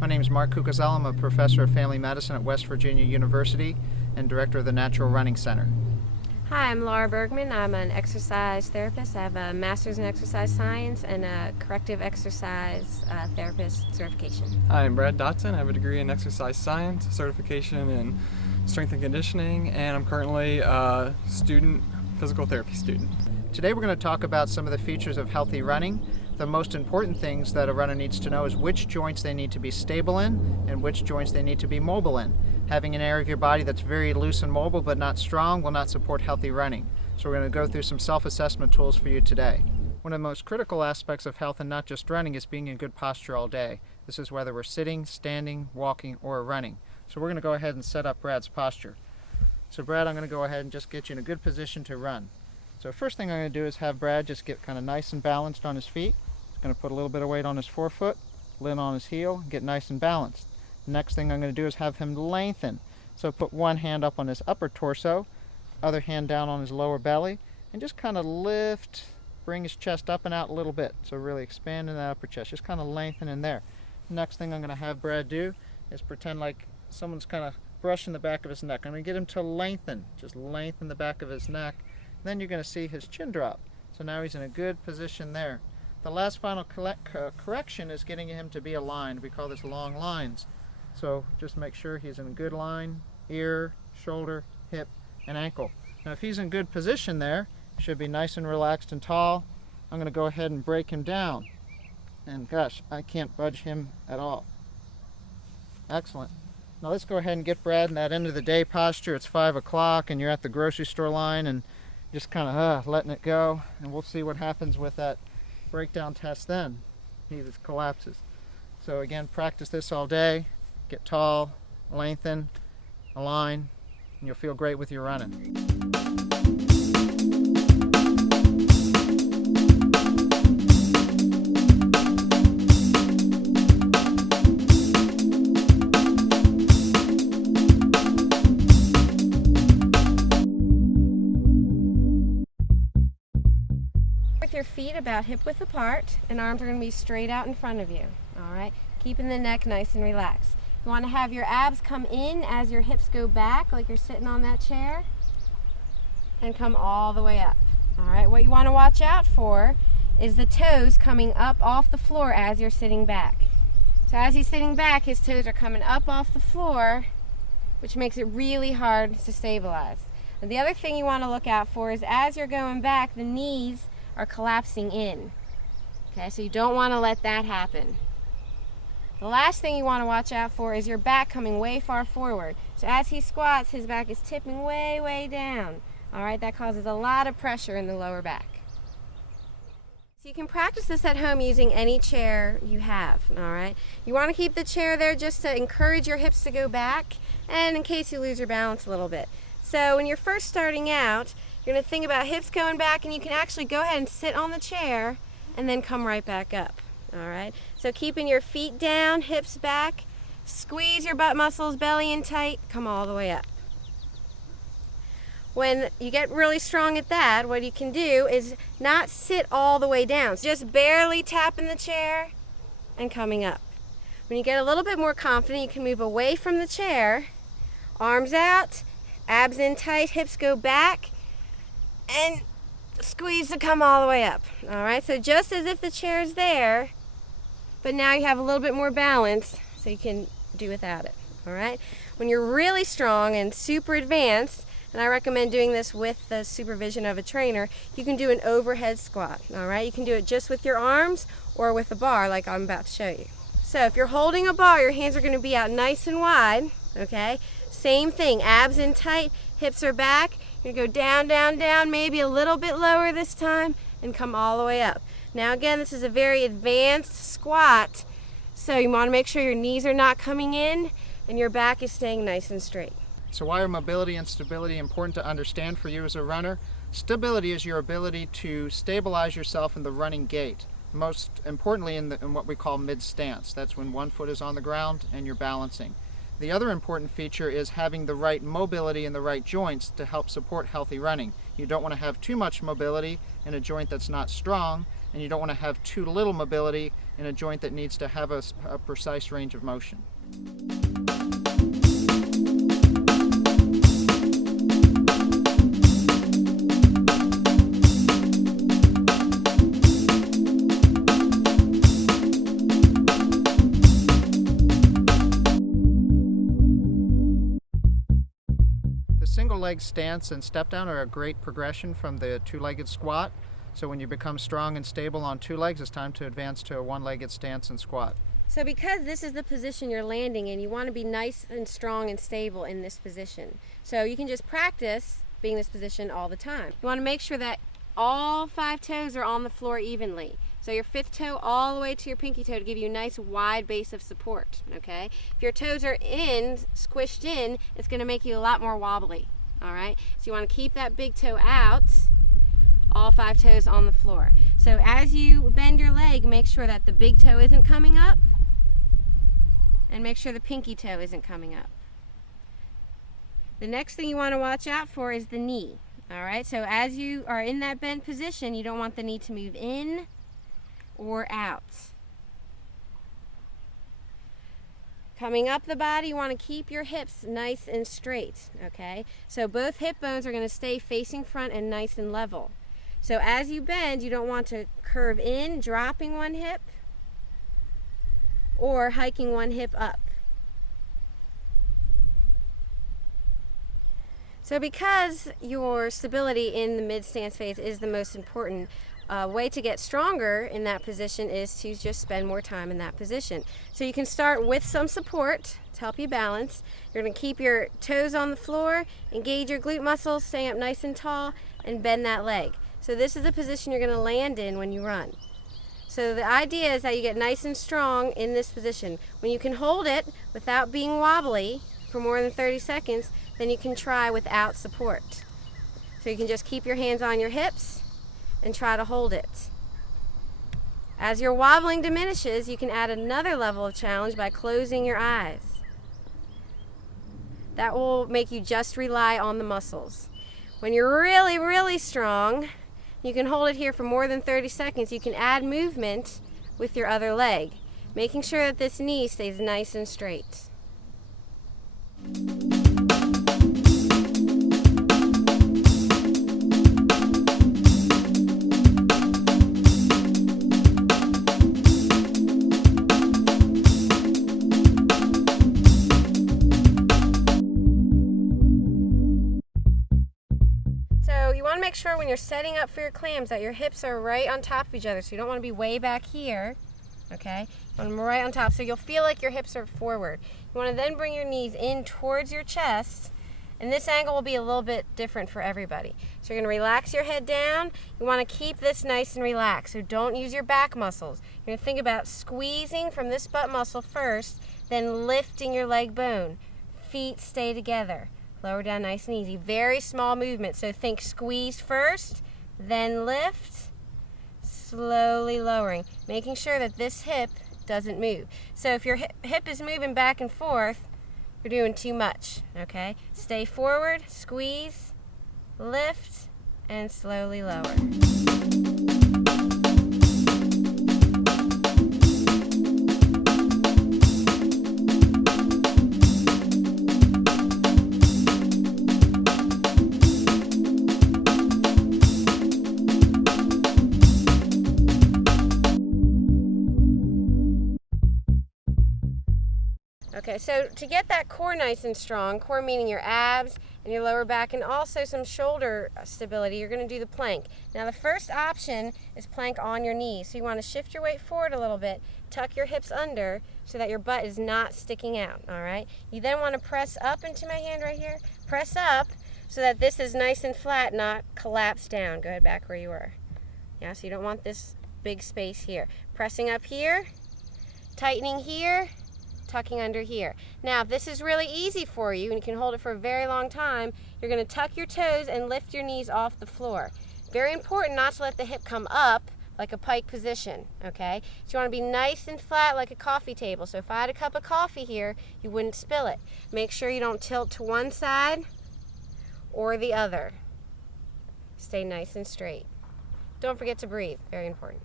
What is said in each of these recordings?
My name is Mark Kukazal. I'm a professor of family medicine at West Virginia University and director of the Natural Running Center. Hi, I'm Laura Bergman. I'm an exercise therapist. I have a master's in exercise science and a corrective exercise therapist certification. Hi, I'm Brad Dotson. I have a degree in exercise science, certification in strength and conditioning, and I'm currently a physical therapy student. Today we're going to talk about some of the features of healthy running. The most important things that a runner needs to know is which joints they need to be stable in and which joints they need to be mobile in. Having an area of your body that's very loose and mobile but not strong will not support healthy running. So we're going to go through some self-assessment tools for you today. One of the most critical aspects of health and not just running is being in good posture all day. This is whether we're sitting, standing, walking, or running. So we're going to go ahead and set up Brad's posture. So Brad, I'm going to go ahead and just get you in a good position to run. So first thing I'm going to do is have Brad just get kind of nice and balanced on his feet. He's going to put a little bit of weight on his forefoot, lid on his heel, get nice and balanced. Next thing I'm going to do is have him lengthen. So put one hand up on his upper torso, other hand down on his lower belly, and just kind of lift, bring his chest up and out a little bit. So really expanding that upper chest, just kind of lengthening there. Next thing I'm going to have Brad do is pretend like someone's kind of brushing the back of his neck. I'm going to get him to lengthen, just lengthen the back of his neck. Then you're going to see his chin drop. So now he's in a good position there. The last final correction is getting him to be aligned. We call this long lines. So just make sure he's in a good line, ear, shoulder, hip, and ankle. Now if he's in good position there, he should be nice and relaxed and tall. I'm going to go ahead and break him down. And gosh, I can't budge him at all. Excellent. Now let's go ahead and get Brad in that end of the day posture. It's 5 o'clock and you're at the grocery store line and just kind of letting it go, and we'll see what happens with that breakdown test then. He just collapses. So again, practice this all day. Get tall, lengthen, align, and you'll feel great with your running. With your feet about hip width apart and arms are going to be straight out in front of you. All right, keeping the neck nice and relaxed. You want to have your abs come in as your hips go back, like you're sitting on that chair, and come all the way up. All right, what you want to watch out for is the toes coming up off the floor as you're sitting back. So as he's sitting back, his toes are coming up off the floor, which makes it really hard to stabilize. And the other thing you want to look out for is as you're going back, the knees are collapsing in. Okay, so you don't want to let that happen. The last thing you want to watch out for is your back coming way far forward. So as he squats, his back is tipping way, way down. All right, that causes a lot of pressure in the lower back. So you can practice this at home using any chair you have, all right? You want to keep the chair there just to encourage your hips to go back and in case you lose your balance a little bit. So when you're first starting out, you're going to think about hips going back, and you can actually go ahead and sit on the chair and then come right back up. All right, so keeping your feet down, hips back, squeeze your butt muscles, belly in tight, come all the way up. When you get really strong at that, what you can do is not sit all the way down, just barely tapping the chair and coming up. When you get a little bit more confident, you can move away from the chair, arms out, abs in tight, hips go back, and squeeze to come all the way up. All right, so just as if the chair's there, but now you have a little bit more balance so you can do without it. All right, when you're really strong and super advanced, and I recommend doing this with the supervision of a trainer, you can do an overhead squat. All right, you can do it just with your arms or with a bar like I'm about to show you. So if you're holding a bar, your hands are going to be out nice and wide. Okay, same thing, abs in tight, hips are back. You're going to go down, down, down, maybe a little bit lower this time, and come all the way up. Now again, this is a very advanced squat, so you want to make sure your knees are not coming in and your back is staying nice and straight. So why are mobility and stability important to understand for you as a runner? Stability is your ability to stabilize yourself in the running gait. Most importantly in what we call mid-stance. That's when one foot is on the ground and you're balancing. The other important feature is having the right mobility in the right joints to help support healthy running. You don't want to have too much mobility in a joint that's not strong, and you don't want to have too little mobility in a joint that needs to have a precise range of motion. Single leg stance and step down are a great progression from the two-legged squat. So when you become strong and stable on two legs, it's time to advance to a one-legged stance and squat. So because this is the position you're landing in, you want to be nice and strong and stable in this position. So you can just practice being in this position all the time. You want to make sure that all 5 toes are on the floor evenly. So your 5th toe all the way to your pinky toe to give you a nice wide base of support, okay? If your toes are squished in, it's going to make you a lot more wobbly, all right? So you want to keep that big toe out, all 5 toes on the floor. So as you bend your leg, make sure that the big toe isn't coming up, and make sure the pinky toe isn't coming up. The next thing you want to watch out for is the knee, all right? So as you are in that bent position, you don't want the knee to move in or out. Coming up the body, you want to keep your hips nice and straight, okay? So both hip bones are going to stay facing front and nice and level. So as you bend, you don't want to curve in, dropping one hip, or hiking one hip up. So because your stability in the mid-stance phase is the most important, way to get stronger in that position is to just spend more time in that position. So you can start with some support to help you balance. You're going to keep your toes on the floor, engage your glute muscles, stay up nice and tall, and bend that leg. So this is the position you're going to land in when you run. So the idea is that you get nice and strong in this position. When you can hold it without being wobbly for more than 30 seconds, then you can try without support. So you can just keep your hands on your hips and try to hold it. As your wobbling diminishes, you can add another level of challenge by closing your eyes. That will make you just rely on the muscles. When you're really, really strong, you can hold it here for more than 30 seconds. You can add movement with your other leg, making sure that this knee stays nice and straight. Make sure when you're setting up for your clams that your hips are right on top of each other. So you don't want to be way back here, okay? You want them right on top so you'll feel like your hips are forward. You want to then bring your knees in towards your chest, and this angle will be a little bit different for everybody. So you're going to relax your head down. You want to keep this nice and relaxed, so don't use your back muscles. You're going to think about squeezing from this butt muscle first, then lifting your leg bone. Feet stay together. Lower down nice and easy. Very small movement. So think squeeze first, then lift, slowly lowering, making sure that this hip doesn't move. So if your hip is moving back and forth, you're doing too much, okay? Stay forward, squeeze, lift, and slowly lower. Okay, so to get that core nice and strong, core meaning your abs and your lower back and also some shoulder stability, you're going to do the plank. Now the first option is plank on your knees. So you want to shift your weight forward a little bit, tuck your hips under so that your butt is not sticking out, all right? You then want to press up into my hand right here. Press up so that this is nice and flat, not collapsed down. Go ahead back where you were. Yeah, so you don't want this big space here. Pressing up here, tightening here, tucking under here. Now, if this is really easy for you and you can hold it for a very long time, you're going to tuck your toes and lift your knees off the floor. Very important not to let the hip come up like a pike position, okay? So you want to be nice and flat like a coffee table. So if I had a cup of coffee here, you wouldn't spill it. Make sure you don't tilt to one side or the other. Stay nice and straight. Don't forget to breathe, very important.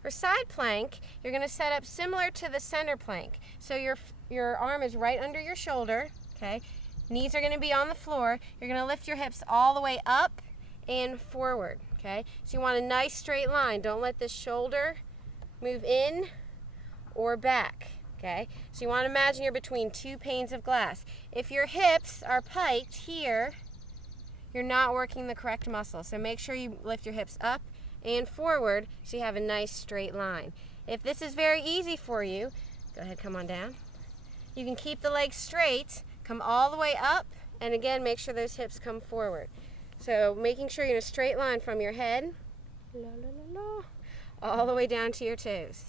For side plank, you're going to set up similar to the center plank. So your arm is right under your shoulder, okay? Knees are going to be on the floor. You're going to lift your hips all the way up and forward, okay? So you want a nice straight line. Don't let this shoulder move in or back, okay? So you want to imagine you're between two panes of glass. If your hips are piked here, you're not working the correct muscle. So make sure you lift your hips up and forward so you have a nice straight line. If this is very easy for you, go ahead, come on down. You can keep the legs straight, come all the way up, and again, make sure those hips come forward. So making sure you're in a straight line from your head, la, la, la, la, all the way down to your toes.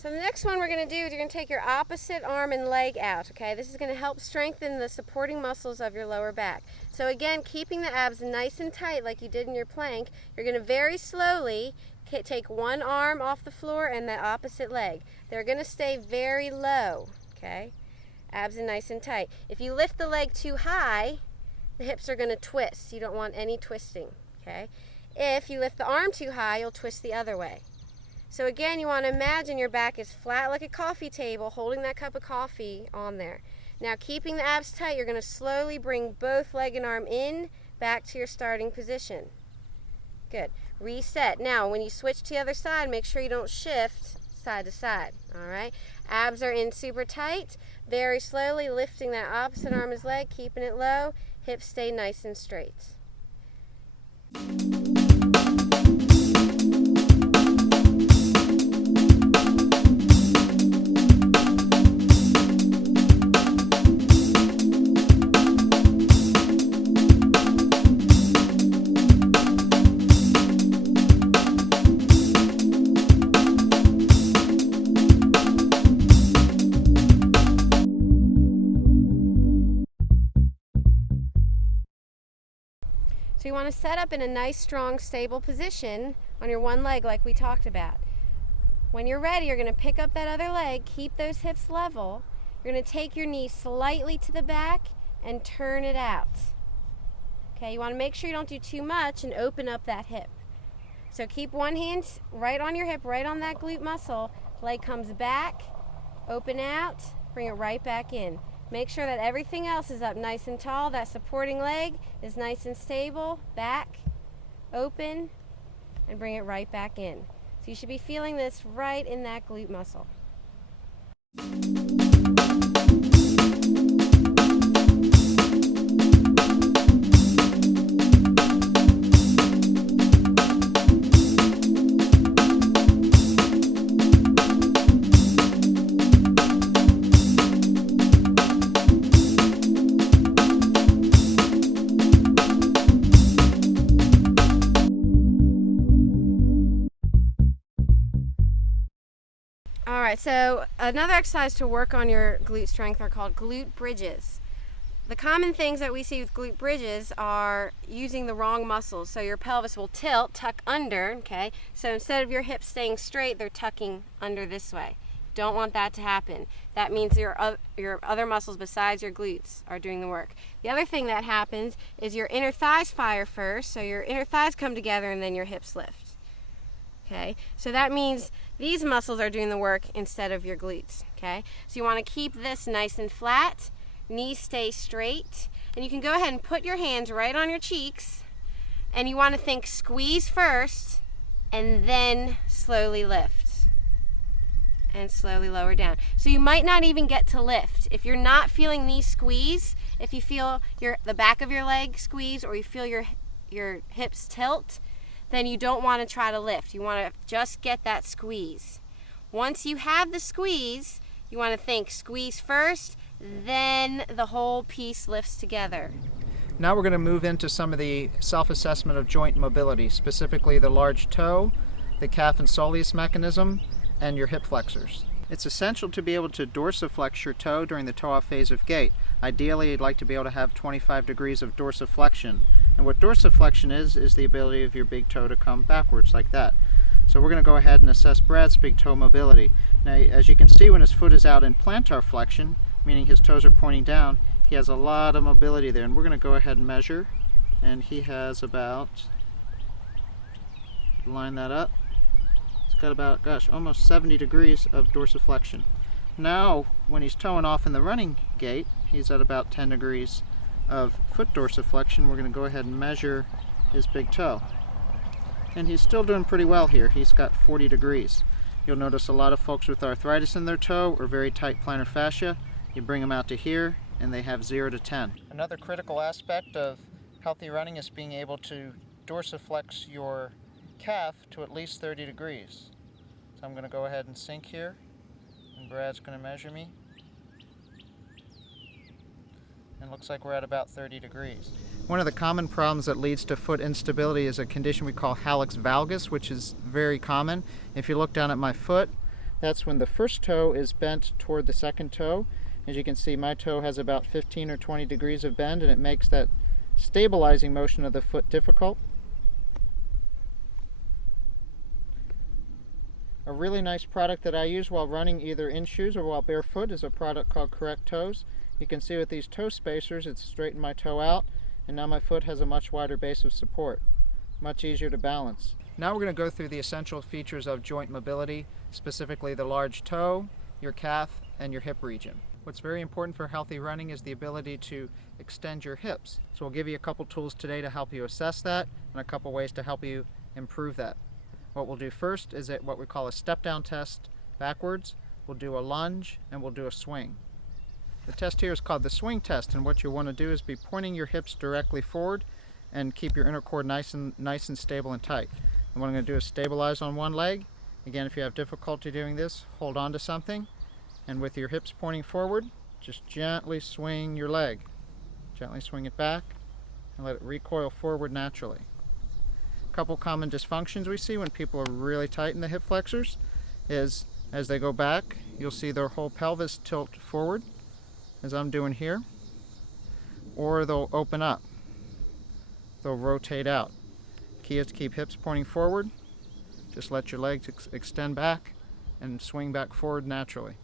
So the next one we're going to do is you're going to take your opposite arm and leg out, okay? This is going to help strengthen the supporting muscles of your lower back. So again, keeping the abs nice and tight like you did in your plank, you're going to very slowly take one arm off the floor and that opposite leg. They're going to stay very low, okay? Abs are nice and tight. If you lift the leg too high, the hips are going to twist. You don't want any twisting, okay? If you lift the arm too high, you'll twist the other way. So again, you want to imagine your back is flat like a coffee table, holding that cup of coffee on there. Now keeping the abs tight, you're going to slowly bring both leg and arm in, back to your starting position. Good. Reset. Now when you switch to the other side, make sure you don't shift side to side. Alright? Abs are in super tight. Very slowly lifting that opposite arm as leg, keeping it low. Hips stay nice and straight. So you want to set up in a nice, strong, stable position on your one leg like we talked about. When you're ready, you're going to pick up that other leg, keep those hips level. You're going to take your knee slightly to the back and turn it out. Okay, you want to make sure you don't do too much and open up that hip. So keep one hand right on your hip, right on that glute muscle. Leg comes back, open out, bring it right back in. Make sure that everything else is up nice and tall. That supporting leg is nice and stable. Back, open, and bring it right back in. So you should be feeling this right in that glute muscle. Alright, so another exercise to work on your glute strength are called glute bridges. The common things that we see with glute bridges are using the wrong muscles. So your pelvis will tilt, tuck under, okay? So instead of your hips staying straight, they're tucking under this way. Don't want that to happen. That means your other muscles besides your glutes are doing the work. The other thing that happens is your inner thighs fire first, so your inner thighs come together and then your hips lift. Okay, so that means these muscles are doing the work instead of your glutes, okay? So you want to keep this nice and flat, knees stay straight, and you can go ahead and put your hands right on your cheeks, and you want to think squeeze first, and then slowly lift. and slowly lower down. So you might not even get to lift. If you're not feeling these squeeze, if you feel the back of your leg squeeze or you feel your hips tilt, then you don't want to try to lift. You want to just get that squeeze. Once you have the squeeze, you want to think squeeze first, then the whole piece lifts together. Now we're going to move into some of the self-assessment of joint mobility, specifically the large toe, the calf and soleus mechanism, and your hip flexors. It's essential to be able to dorsiflex your toe during the toe-off phase of gait. Ideally, you'd like to be able to have 25 degrees of dorsiflexion. And what dorsiflexion is the ability of your big toe to come backwards like that. So we're going to go ahead and assess Brad's big toe mobility. Now, as you can see, when his foot is out in plantar flexion, meaning his toes are pointing down, he has a lot of mobility there. And we're going to go ahead and measure. And he has about, line that up, he's got about, almost 70 degrees of dorsiflexion. Now, when he's toeing off in the running gait, he's at about 10 degrees of foot dorsiflexion. We're going to go ahead and measure his big toe. And he's still doing pretty well here. He's got 40 degrees. You'll notice a lot of folks with arthritis in their toe or very tight plantar fascia. You bring them out to here and they have 0 to 10. Another critical aspect of healthy running is being able to dorsiflex your calf to at least 30 degrees. So I'm going to go ahead and sink here, and Brad's going to measure me. And it looks like we're at about 30 degrees. One of the common problems that leads to foot instability is a condition we call hallux valgus, which is very common. If you look down at my foot, that's when the first toe is bent toward the second toe. As you can see, my toe has about 15 or 20 degrees of bend, and it makes that stabilizing motion of the foot difficult. A really nice product that I use while running either in shoes or while barefoot is a product called Correct Toes. You can see with these toe spacers, it's straightened my toe out, and now my foot has a much wider base of support. Much easier to balance. Now we're going to go through the essential features of joint mobility, specifically the large toe, your calf, and your hip region. What's very important for healthy running is the ability to extend your hips. So we'll give you a couple tools today to help you assess that and a couple ways to help you improve that. What we'll do first is what we call a step-down test backwards. We'll do a lunge and we'll do a swing. The test here is called the swing test, and what you want to do is be pointing your hips directly forward and keep your inner cord nice and stable and tight. And what I'm going to do is stabilize on one leg. Again, if you have difficulty doing this, hold on to something, and with your hips pointing forward, just gently swing your leg. Gently swing it back and let it recoil forward naturally. A couple common dysfunctions we see when people are really tight in the hip flexors is as they go back, you'll see their whole pelvis tilt forward, as I'm doing here, or they'll open up. They'll rotate out. Key is to keep hips pointing forward. Just let your legs extend back and swing back forward naturally.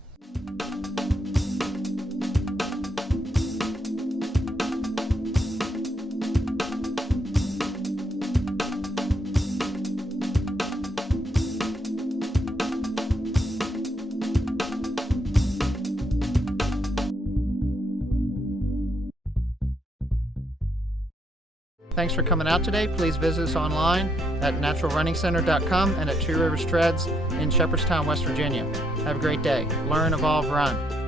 Thanks for coming out today. Please visit us online at naturalrunningcenter.com and at Two Rivers Treads in Shepherdstown, West Virginia. Have a great day. Learn, evolve, run.